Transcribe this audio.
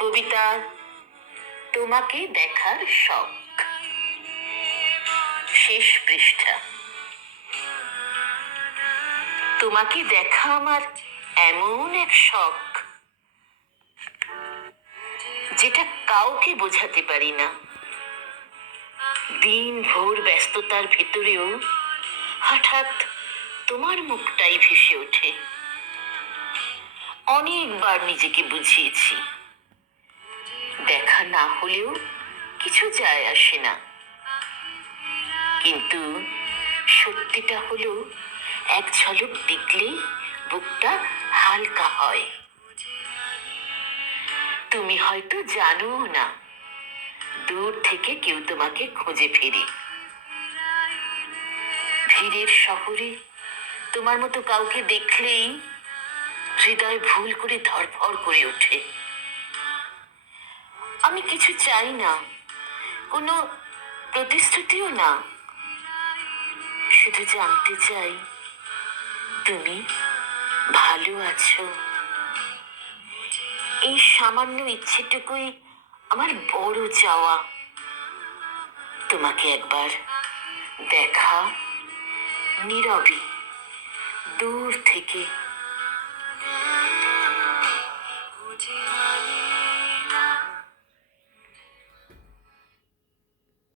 কবিতা তোমাকে দেখার শখ, শেষ পৃষ্ঠা। তোমাকে দেখা আমার এমন এক শখ, যেটা কাউকে বোঝাতে পারি না। দিন ভোর ব্যস্ততার ভেতরেও হঠাৎ তোমার মুখটাই ভেসে ওঠে। অনেকবার নিজেকে বুঝিয়েছি, দেখা না হলেও কিছু যায় আসে না, কিন্তু সত্যিটা হলো এক ঝলক দেখলেই বুকটা হালকা হয়। তুমি হয়তো জানো না, দূর থেকে কেউ তোমাকে খুঁজে ফেরে। ভিড়ের শহরে তোমার মতো কাউকে দেখলেই হৃদয় ভুল করে ধড়ফড় করে ওঠে। আমি কিছু চাই না, কোনো প্রতিশ্রুতিও না, শুধু জানতে চাই তুমি ভালো আছো। এই সামান্য ইচ্ছেটুকুই আমার বড় চাওয়া, তোমাকে একবার দেখা, নীরবে, দূর থেকে।